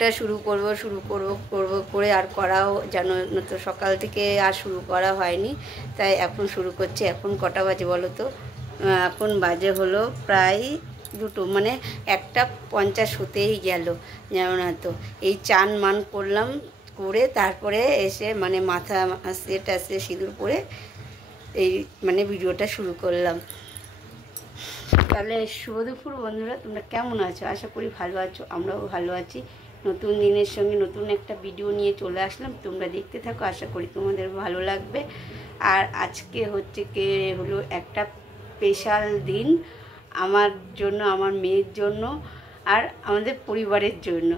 ব্লগটা শুরু করব করে আর করাও জানো তো, সকাল থেকে আর শুরু করা হয়নি, তাই এখন শুরু করছি। এখন কটা বাজে বলো তো? এখন বাজে হলো প্রায় 2টো, মানে 1:50 হতেই গেল, জানো না তো। এই চান মান করলাম, করে তারপরে এসে মানে মাথা আসছে সিঁদুর পরে এই মানে ভিডিওটা শুরু করলাম। তাহলে শুভ দুপুর বন্ধুরা, তোমরা কেমন আছো? আশা করি ভালো আছো, আমরাও ভালো আছি। নতুন দিনের সঙ্গে নতুন একটা ভিডিও নিয়ে চলে আসলাম, তোমরা দেখতে থাকো, আশা করি তোমাদের ভালো লাগবে। আর আজকে হলো একটা স্পেশাল দিন আমার জন্য, আমার মেয়ের জন্য, আর আমাদের পরিবারের জন্য।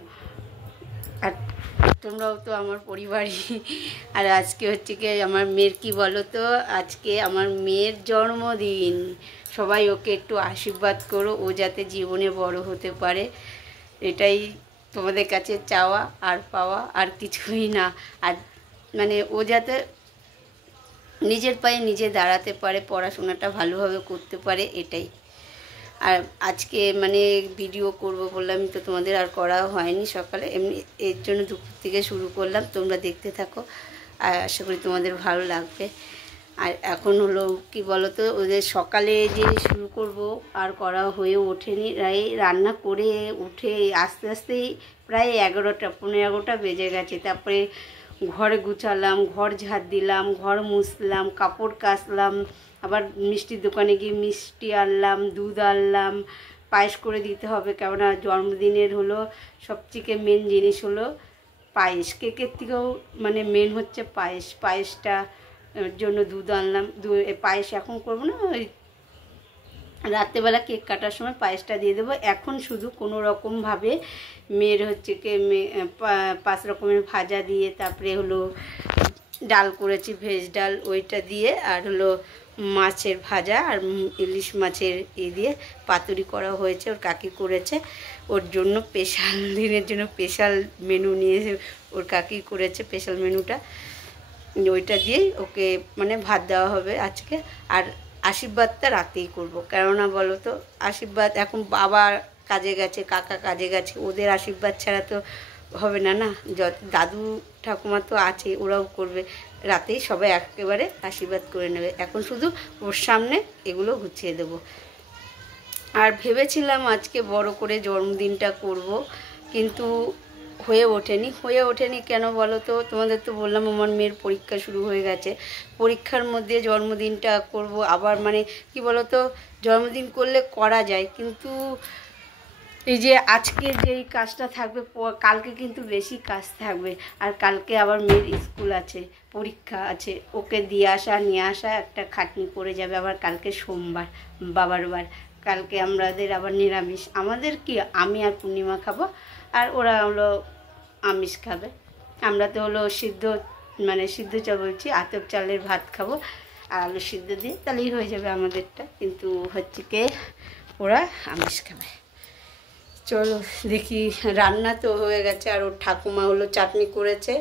আর তোমরাও তো আমার পরিবারই। আর আজকে আমার মেয়ের কি বলো তো, আজকে আমার মেয়ের জন্মদিন। সবাই ওকে একটু আশীর্বাদ করো, ও যাতে জীবনে বড় হতে পারে, এটাই তোমাদের কাছে চাওয়া আর পাওয়া, আর কিছুই না। আর মানে ও যাতে নিজের পায়ে নিজে দাঁড়াতে পারে, পড়াশোনাটা ভালোভাবে করতে পারে, এটাই। আর আজকে মানে ভিডিও করব বললাম তো তোমাদের, আর করা হয়নি সকালে, এমনি এর জন্য দুপুর থেকে শুরু করলাম। তোমরা দেখতে থাকো, আর আশা করি তোমাদের ভালো লাগবে। আর এখন হলো কি বলো তো, ওদের সকালে যে শুরু করব আর করা হয়ে ওঠেনি, রান্না করে উঠে আস্তে আস্তেই প্রায় 11টা বেজে গেছে। তারপরে ঘর গুছালাম, ঘর ঝাড় দিলাম, ঘর মুছলাম, কাপড় কাচলাম, আবার মিষ্টির দোকানে গিয়ে মিষ্টি আনলাম, দুধ আনলাম, পায়েস করে দিতে হবে, কেননা জন্মদিনের হলো সবথেকে মেন জিনিস হলো পায়েস। কেকের থেকেও মানে মেন হচ্ছে পায়েসটা জন্য দুধ আনলাম। পায়েস এখন করবো না, ওই রাত্রেবেলা কেক কাটার সময় পায়েসটা দিয়ে দেবো। এখন শুধু কোনো রকমভাবে মেয়ের 5 রকমের ভাজা দিয়ে, তারপরে হলো ডাল করেছি, ভেজ ডাল, ওইটা দিয়ে, আর হলো মাছের ভাজা আর ইলিশ মাছের দিয়ে পাতুরি করা হয়েছে, ওর কাকি করেছে। ওর জন্য স্পেশাল দিনের জন্য স্পেশাল মেনু নিয়ে ওর কাকি করেছে স্পেশাল মেনুটা, ওইটা দিয়েই ওকে মানে ভাত দেওয়া হবে আজকে। আর আশীর্বাদটা রাতেই করব, কেননা বলো তো আশীর্বাদ এখন বাবা কাজে গেছে, কাকা কাজে গেছে, ওদের আশীর্বাদ ছাড়া তো হবে না, না। দাদু ঠাকুমা তো আছে, ওরাও করবে। রাতেই সবাই একেবারে আশীর্বাদ করে নেবে। এখন শুধু ওর সামনে এগুলো গুছিয়ে দেবো। আর ভেবেছিলাম আজকে বড় করে জন্মদিনটা করব, কিন্তু হয়ে ওঠেনি কেন বলো তো? তোমাদের তো বললাম আমার মেয়ের পরীক্ষা শুরু হয়ে গেছে, পরীক্ষার মধ্যে জন্মদিনটা করব। আবার মানে কি বলো তো, জন্মদিন করলে করা যায়, কিন্তু এই যে আজকে যেই কাজটা থাকবে, কালকে কিন্তু বেশি কাজ থাকবে। আর কালকে আবার মেয়ের স্কুল আছে, পরীক্ষা আছে, ওকে দিয়ে আসা নিয়ে আসা একটা খাটনি পড়ে যাবে। আবার কালকে সোমবার, বাবার বার, কালকে আমাদের আবার নিরামিষ। আমাদের কি, আমি আর পূর্ণিমা খাবো, আর ওরা হলো আমিষ খাবে। আমরা তো হলো সিদ্ধ চা বলছি, আতপ চালের ভাত খাবো আর আলু সিদ্ধ দিয়ে, তাহলেই হয়ে যাবে আমাদেরটা। কিন্তু ওরা আমিষ খাবে। চলো দেখি, রান্না তো হয়ে গেছে, আর ওর ঠাকুমা হলো চাটনি করেছে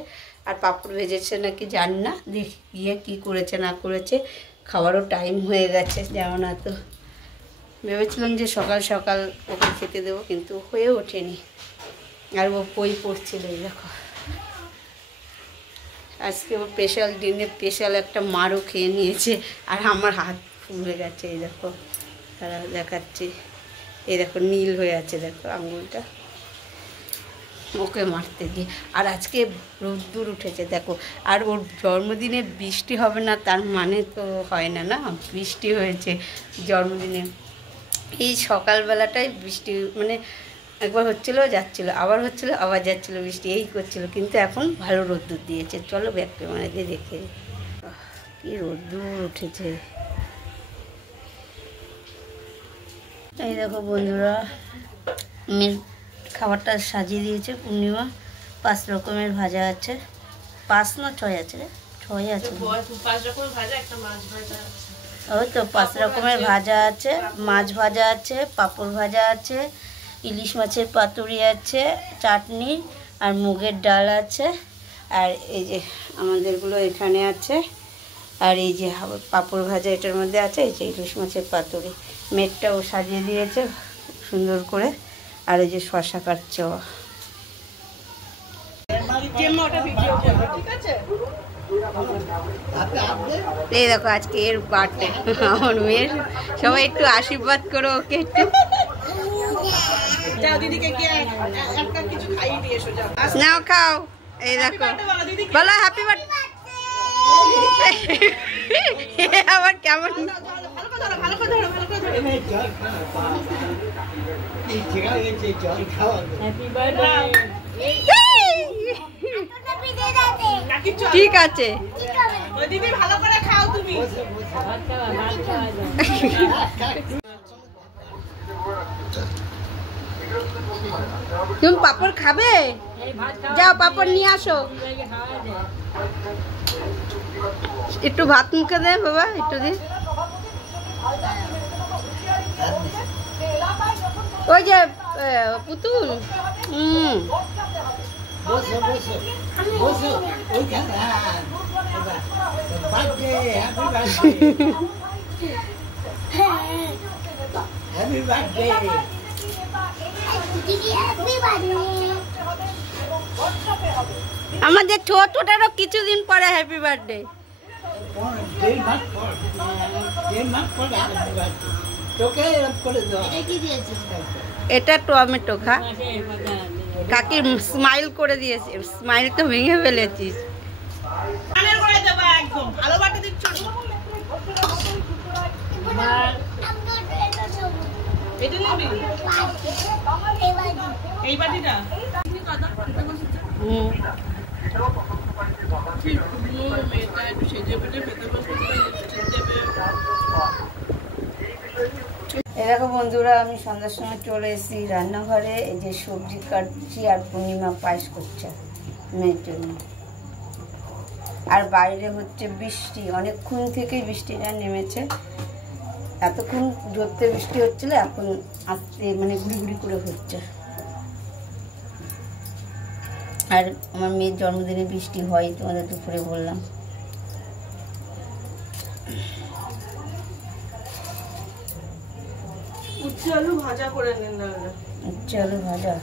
আর পাঁপড় ভেজেছে নাকি, জানি না, দেখি গিয়ে কী করেছে না করেছে। খাওয়ারও টাইম হয়ে গেছে, জানো না তো। ভেবেছিলাম যে সকাল সকাল ওকে খেতে দেবো, কিন্তু হয়ে ওঠেনি। আর ও বই পড়ছিল, এই দেখো। আজকে ওর স্পেশাল দিনে স্পেশাল একটা মারও খেয়ে নিয়েছে, আর আমার হাত ফুলে গেছে, এই দেখো, তারা দেখাচ্ছি, এই দেখো নীল হয়ে আছে, দেখো আঙুলটা ওকে মারতে গিয়ে। আর আজকে রোদ্দুর উঠেছে দেখো। আর ওর জন্মদিনে বৃষ্টি হবে না তার মানে তো হয় না, না। বৃষ্টি হয়েছে জন্মদিনে, এই সকালবেলাটাই বৃষ্টি, মানে একবার হচ্ছিলো যাচ্ছিলো, আবার হচ্ছিলো আবার যাচ্ছিলো, বৃষ্টি এই করছিল। কিন্তু এখন ভালো রোদ্দুর দিয়েছে। চলো ব্যাক ক্যামেরা দিয়ে দেখে কি রোদ্দুর উঠেছে। এই দেখো বন্ধুরা, মেয়ের খাবারটা সাজিয়ে দিয়েছে পূর্ণিমা। 5 রকমের ভাজা আছে, 5 না 6 আছে, 6 আছে, 5 রকমের ভাজা, একটা মাছ ভাজা আছে। ওই তো 5 রকমের ভাজা আছে, মাছ ভাজা আছে, পাঁপড় ভাজা আছে, ইলিশ মাছের পাতুরি আছে, চাটনি আর মুগের ডাল আছে। আর এই যে আমাদেরগুলো এখানে আছে, আর এই যে পাঁপড় ভাজা এটার মধ্যে আছে, এই যে ইলিশ মাছের পাতুরি। মেটটাও সাজিয়ে দিয়েছে সুন্দর করে। আর এই যে শশা কাটছে, এই দেখো আজকে এর বার্থডে আমার মেয়ের, সবাই একটু আশীর্বাদ করো ওকে একটু। নাও খাও, এই দেখো বলো হ্যাপি বার্থডে। আবার কেমন ঠিক আছে, ভালো করে খাও তুমি। তুমি পাপড় খাবে? যাও পাপড় নিয়ে আসো। একটু ভাত মুখে দে বাবা, একটু দে। ওই যে পুতুল, আমাদের ছোটটারও কিছুদিন পরে হ্যাপি বার্থডে। এটা টমেটো খা, কাকি স্মাইল করে দিয়েছে, স্মাইল তো ভেঙে ফেলেছিস। এই বাটিটা এরকম বন্ধুরা, আমি সন্ধ্যার সময় চলে এসেছি রান্নাঘরে। এই যে সবজি কাটছি আর পূর্ণিমা পায়েস করছে মেয়ের জন্য। আর বাইরে হচ্ছে বৃষ্টি, অনেকক্ষণ থেকেই বৃষ্টিটা নেমেছে। এতক্ষণ জোরতে বৃষ্টি হচ্ছিল, এখন আস্তে মানে গুড়ি গুড়ি করে হচ্ছে। আর আমার মেয়ের জন্মদিনে বৃষ্টি হয়, তোমাদের দুপুরে বললাম। উচ্ছে আলু ভাজা করে নিন। উচ্ছে আলু ভাজা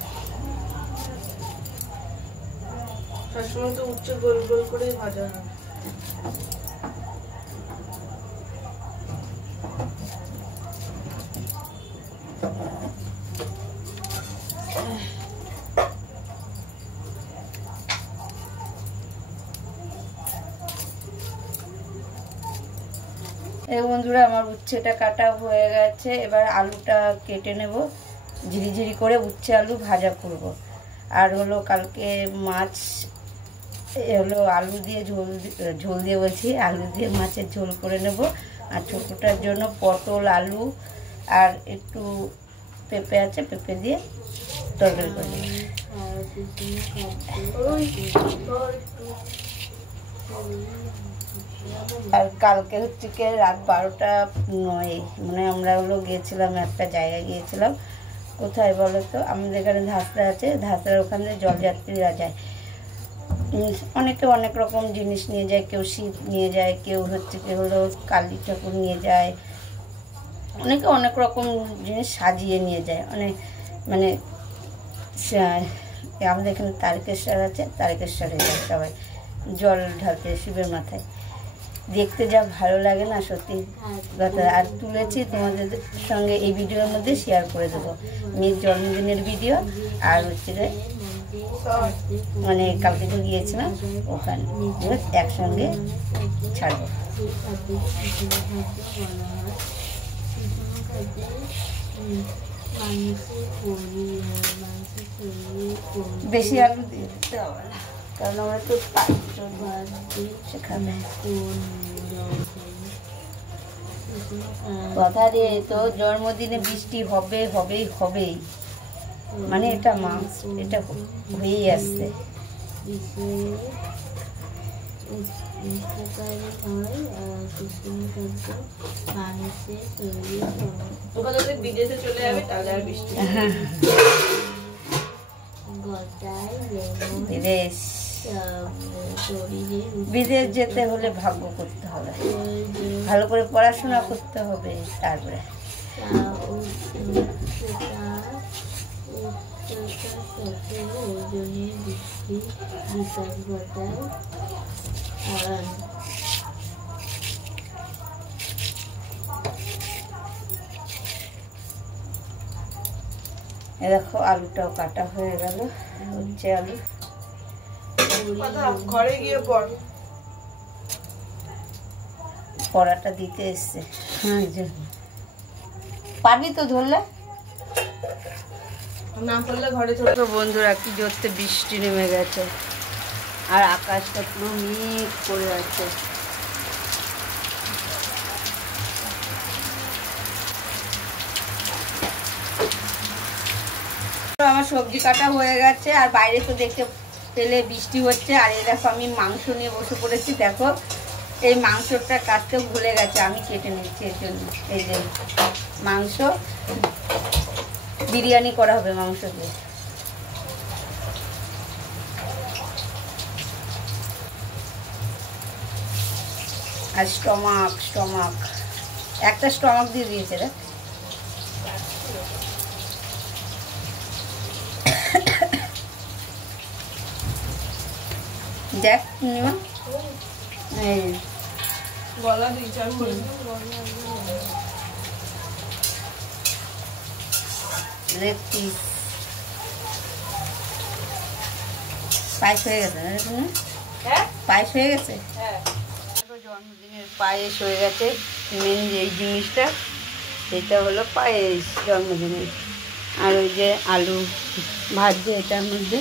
সবসময় তো উচ্ছে গোল গোল করে ভাজা হয়। এই বন্ধুরা, আমার উচ্ছেটা কাটা হয়ে গেছে। এবার আলুটা কেটে নেব, ঝিরিঝিরি করে উচ্ছে আলু ভাজা করব। আর হলো কালকে মাছ, হলো আলু দিয়ে ঝোল দিয়ে বলছি, আলু দিয়ে মাছের ঝোল করে নেব। আর ছোটোটার জন্য পটল আলু আর একটু পেঁপে আছে, পেঁপে দিয়ে তরকারি করে নেব। আর কালকে হচ্ছে কি রাত 12:09 মানে আমরা হলো গিয়েছিলাম, একটা জায়গায় গিয়েছিলাম। কোথায় বলো তো? আমাদের এখানে ধাসরা আছে, ধাসরার ওখানে জলযাত্রীরা যায়। অনেকে অনেক রকম জিনিস নিয়ে যায়, কেউ শিব নিয়ে যায়, কেউ হচ্ছে কি হলো কালী ঠাকুর নিয়ে যায়, অনেকে অনেক রকম জিনিস সাজিয়ে নিয়ে যায়। অনেক মানে আমাদের এখানে তারকেশ্বর আছে, তারকেশ্বরে যায় সবাই জল ঢালতে শিবের মাথায়। দেখতে যা ভালো লাগে না সত্যি কথা। আর তুলেছি তোমাদের সঙ্গে এই ভিডিওর মধ্যে শেয়ার করে দেবো, মেয়ের জন্মদিনের ভিডিও। আর হচ্ছে মানে কালকে যে গিয়েছিলাম ওখানে একসঙ্গে ছাড়বো। বেশি আলু দিয়ে দিতে হবে না, কারণ আমরা তো সেখানে কথা রে, তো জন্মদিনে বৃষ্টি হবে হবেই হবেই, মানে এটা মাস, এটা হয়েই আসছে। বিদেশে চলে যাবে তাহলে আর বৃষ্টি। বিদেশ যেতে হলে ভাগ্য করতে হবে, ভালো করে পড়াশোনা করতে হবে, তারপরে দেখি বিকাশ ঘটায় আর দেখো আলুটাও কাটা হয়ে গেল, হচ্ছে আলু। ঘরে গিয়ে পড়, পড়াটা দিতে এসছে। পারবি তো ধরলে? না পড়লে ঘরে চলে। তো বন্ধুরা কি জোরতে বৃষ্টি নেমে গেছে আর আকাশটা পুরো মেঘ করে আছে। আমার সবজি কাটা হয়ে গেছে আর বাইরে তো দেখতে পেলে বৃষ্টি হচ্ছে। আর এই দেখো আমি মাংস নিয়ে বসে পড়েছি। দেখো এই মাংসটা কাটতে ভুলে গেছে, আমি কেটে নিচ্ছি এর জন্য। এই যে মাংস, বিরিয়ানি করা হবে মাংস দিয়ে। আর স্টমাক একটা স্টমাক দিয়ে দিয়েছে রে। দেখ এই গলা দুই চার করে লেগ পিস পায়েস হয়ে গেছে না তুমি? হ্যাঁ পায়েস হয়ে গেছে। হ্যাঁ জন্মদিনের পায়েস হয়ে গেছে। মেন যেই জিনিসটা এটা হলো পায়েস জন্মদিনের। আর ওই যে আলু ভাজছে এটার মধ্যে,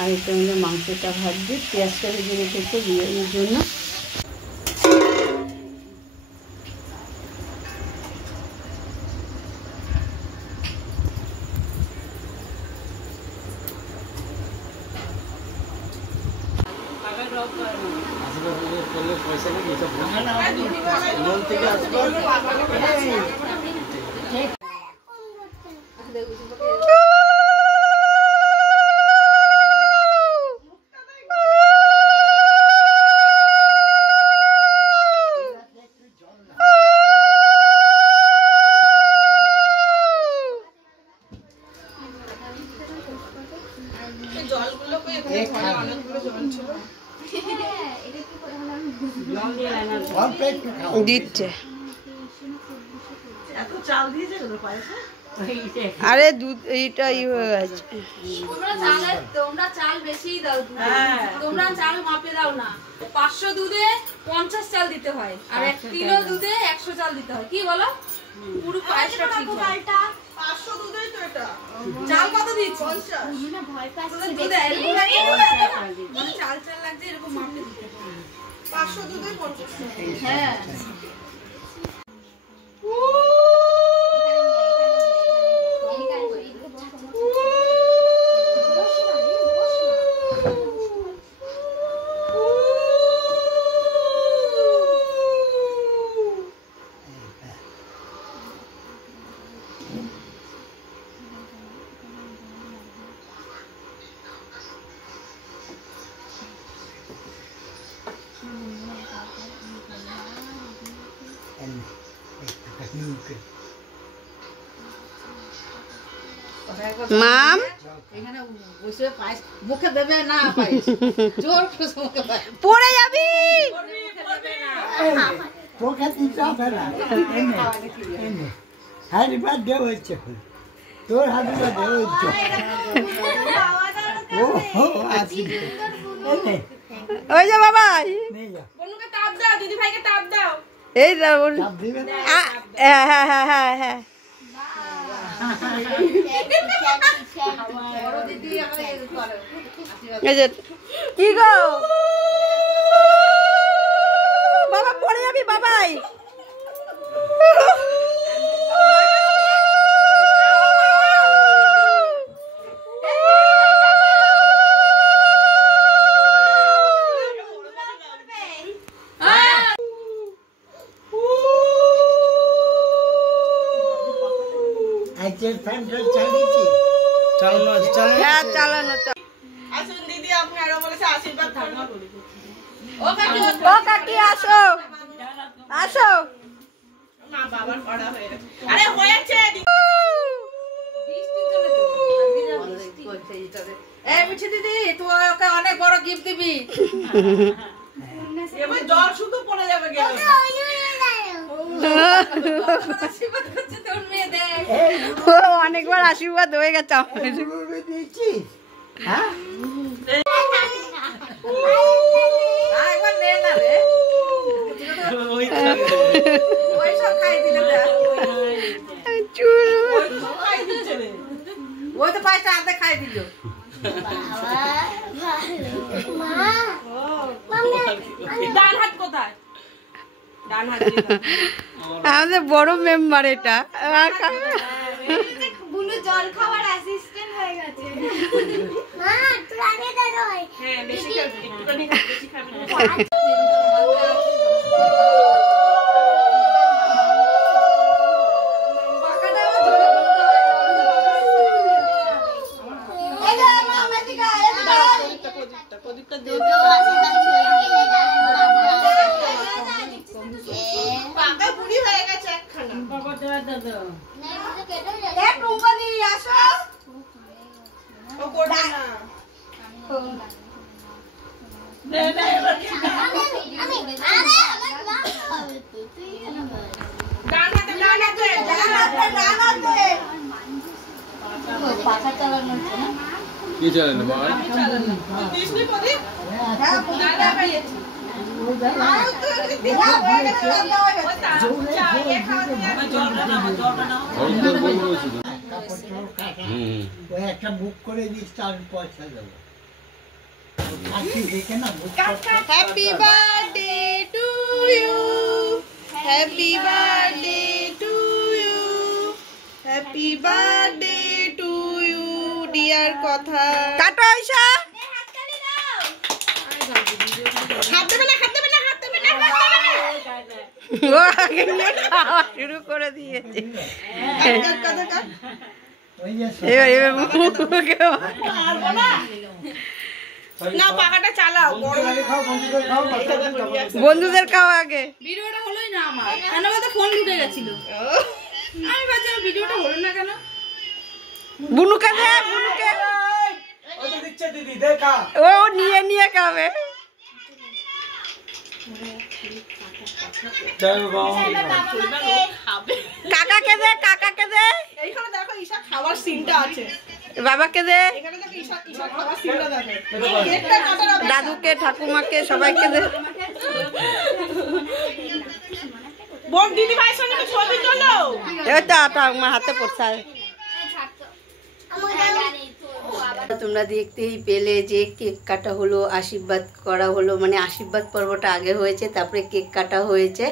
আর এটার মধ্যে মাংসটা ভাজছে, পেঁয়াজটা ভেজে রেখেছে বিরিয়ানির জন্য। জলগুলো অনেকগুলো জল ছিল দিচ্ছে। এত চাল দিয়েছে তো পায়েসে। আরে দুধ এইটা ই হয়ে গেছে। তোমরা চাল বেশি দাও, তোমরা চাল মাপে দাও না। 500 দুধে 50 চাল দিতে হয়, আর 1 কিলো দুধে 100 চাল দিতে হয়। কি বলো? পুরো পায়েসটা ঠিক হয়। 500 দুধেই তো এটা। চাল কত দিচ্ছ? 50 দুধে এরকম লাগে, মানে চাল চাল লাগছে এরকম মাপে দিতে হয়। 500 দুধেই 50। হ্যাঁ মাম এখানে বসে পায়েস মুখে দেবে না, পায়েস জোর করে মুখে পায়েস পড়ে যাবি। তোকে দিতে হবে না। হ্যাপি বার্থডে হচ্ছে, তোর হ্যাপি বার্থডে হচ্ছে। ও আসি ওই যে বাবাই, বনুকে তাপ দাও, দিদি ভাইকে তাপ দাও। এই চাপ দিবে না। হ্যাঁ হ্যাঁ হ্যাঁ হ্যাঁ হ্যাঁ। এই যে কি গো বাবা, পড়ে যাবি বাবাই। আজকের ফ্যানটা চালিয়েছি, হ্যাঁ চালানো। আসুন দিদি, আপনি আরো বলেছে আশীর্বাদ করুন। ও কাকি আসো আসো। মা বাবার পড়া হয়ে গেছে। আরে হয়েছে বৃষ্টির জন্য তো। এই মিঠি দিদি, তুই ওকে দিবি। এবার জল শুধু পড়ে যাবে গেলে। আশীর্বাদ করছে তোর মেয়ে, দেখ। ও অনেকবার আশীর্বাদ হয়ে গেছে আমাদের। দিয়েছিস হ্যাঁ একবার নে না রে। ওই সব খাই দিলে খাই দিচ্ছে রে। ওই তো পায়েসটা আধা খাই দিল। ডান হাত কোথায়? ডান হাত দিয়ে দাও। আমাদের বড় মেম্বার এটা। বুনু জল খাওয়ার অ্যাসিস্ট্যান্ট হয়ে গেছে। মা তুই আগে দাও। হ্যাঁ বেশি খাবি, একটুখানি বেশি খাবি না। প্রদীপটা দিয়ে পাকা বুড়ি হয়ে গেছে একখানা। ও করবে না। ডান হাতে ডান হাতে ডান হাতে ডান হাতে। পাখা চালানোর জন্য কি চালানো বাবা? কৃষ্ণ প্রদীপ? হ্যাঁ দাদা পেয়েছি। আর তো দিলা হয়ে গেছে দাদা হয়ে গেছে। চা এ খাওয়া জলটা না জলটা না। হলুদ বল রয়েছে তো। ওই একটা বুক করে দিস তার পয়সা দেবো থাকি দেখে না বুক happy birthday to you, happy birthday to you, happy birthday to you dear Katha. কাটো আয়শা। হাত দেবে না হাত দেবে না হাত দেবে না হাত দেবে না। ও আগে নিয়ে খাওয়া শুরু করে দিয়েছে। ওই যে এবার মুখে পারবো না। না পাখাটা চালাও বড় খাও বন্ধ করে খাও বন্ধুদের খাওয়া আগে। ভিডিওটা হলোই না আমার, কেন বলতো ফোন ঢুকে গেছিল। আমি ভাবছি আমার ভিডিওটা হলো না কেন। বুনুকে দে, বুনুকে। ওই তো দিচ্ছে দিদি দেখা ও নিয়ে নিয়ে খাবে। কাকাকে দে, কাকাকে দে। এইখানে দেখো ঈশা খাবার সিনটা আছে। বাবাকে দে, এখানে দেখো ঈশা ঈশা খাবার সিনটা দেখো। কেকটা কাটার আগে দাদুকে, ঠাকুমাকে, সবাইকে দে। বোন দিদি ভাইয়ের সঙ্গে একটু ছবি তোলো। এই তো আটা আমার হাতে পড়ছে। তোমরা দেখতেই পেলে যে কেক কাটা হলো, আশীর্বাদ করা হলো, মানে আশীর্বাদ পর্বটা আগে হয়েছে, তারপরে কেক কাটা হয়েছে।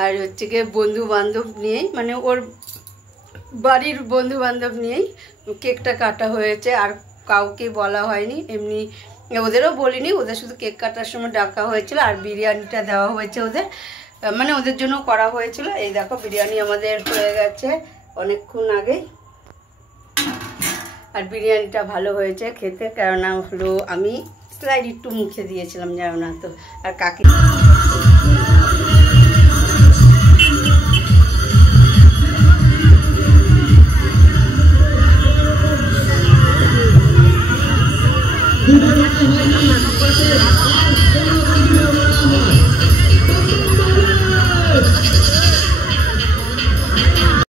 আর হচ্ছে গিয়ে বন্ধু বান্ধব নিয়েই, মানে ওর বাড়ির বন্ধু বান্ধব নিয়েই কেকটা কাটা হয়েছে। আর কাউকে বলা হয়নি, এমনি ওদেরও বলিনি, ওদের শুধু কেক কাটার সময় ডাকা হয়েছিল। আর বিরিয়ানিটা দেওয়া হয়েছে ওদের, মানে ওদের জন্য করা হয়েছিল। এই দেখো বিরিয়ানি আমাদের হয়ে গেছে অনেকক্ষণ আগেই। আর বিরিয়ানিটা ভালো হয়েছে খেতে, কেননা হলো আমি স্লাইড একটু মুখে দিয়েছিলাম, জানো না তো। আর কাকি